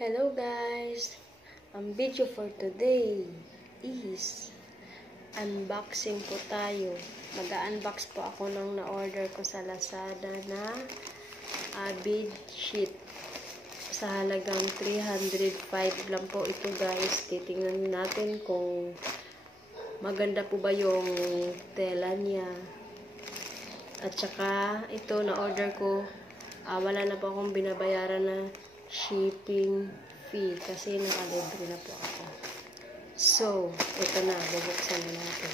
Hello guys! Ang video for today is unboxing po tayo. Mag-unbox po ako ng na-order ko sa Lazada na bed sheet. Sa halagang 305 lang po ito guys. Titingnan natin kung maganda po ba yung tela niya. At saka ito na-order ko. Wala na po akong binabayaran na shipping fee kasi nakalibre na po ako. So, ito na. Bubuksan na natin.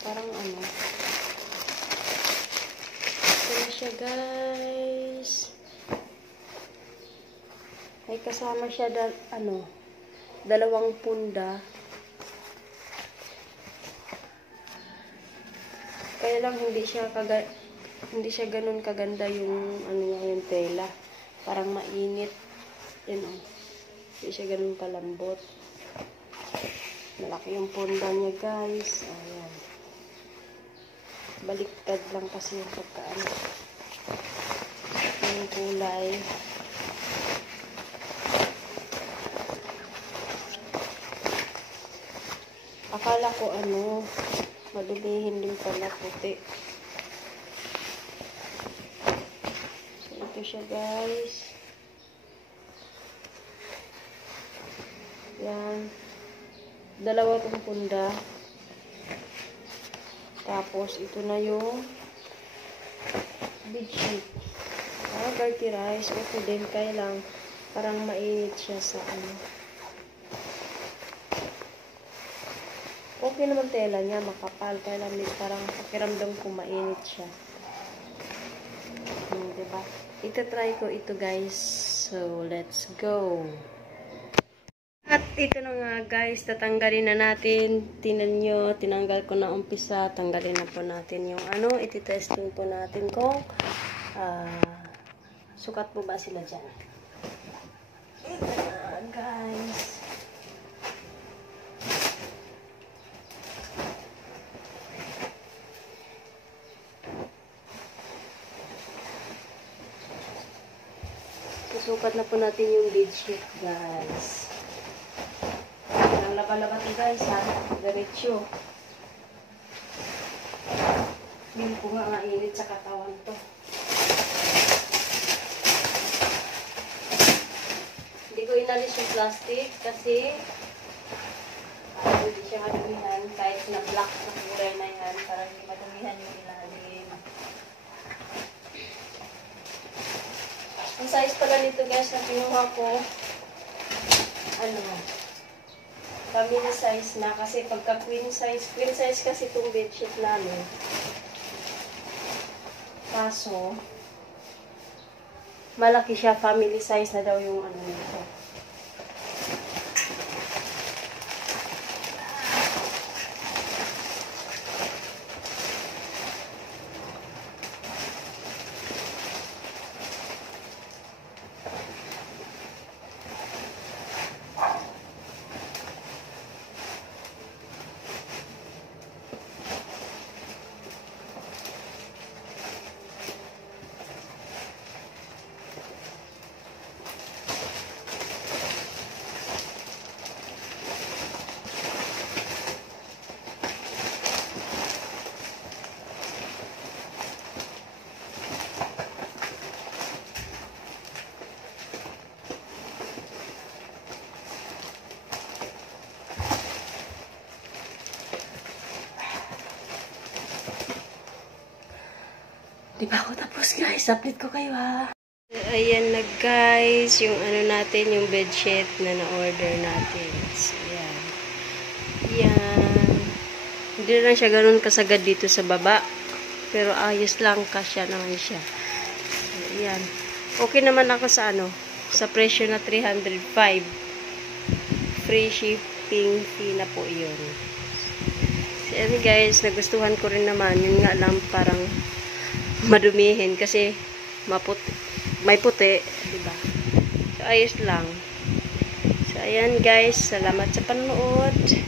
Parang ano. Ito na siya guys. Ay kasama siya dalawang punda. Kaya lang hindi siya ganun kaganda yung yung tela. Parang mainit. Hindi siya ganun kalambot. Malaki yung punda niya, guys. Ayan. Baliktad lang kasi yung pagkaano. Yung kulay. Akala ko madumihin din pala puti. So, ito siya guys. Yan. Dalawa itong punda. Tapos, ito na yung bedsheet. Dirty rice. Okay din. Kaya lang, parang mainit siya sa Okay naman tela niya, makapal. Kaya lang parang pakiramdam ko mainit siya. Diba? Ito-try ko ito guys. So, let's go. At ito na nga guys, tatanggalin na natin. Tinan nyo, tinanggal ko na umpisa. Tanggalin na po natin yung ititesting po natin kung sukat po ba sila dyan. Ito na guys. Susukat na po natin yung bedsheet, guys. Ang laba-laba ito, guys, ha? Diretso. Hindi po nga mainit sa katawan to. Hindi ko inalis yung plastic kasi hindi siya madumihan kahit na black na kulay na yan para hindi madumihan yung ilalim. Ang size pala nito guys na kinuha ko, family size na kasi pagka queen size kasi itong bedsheet namin. Kaso, malaki siya, family size na daw yung nito. Di ba ako tapos guys? Update ko kayo ha. Ayan na guys, yung natin, yung bedsheet na na-order natin. So, ayan. Ayan. Hindi na siya ganun kasagad dito sa baba. Pero ayos lang, kasya naman siya. So, ayan. Okay naman ako sa sa presyo na 305. Free shipping fee na po yun. So, ayan guys, nagustuhan ko rin naman. Yun nga lang parang madumihin kasi may puti, diba? So, ayos lang. So, ayan guys, salamat sa panonood.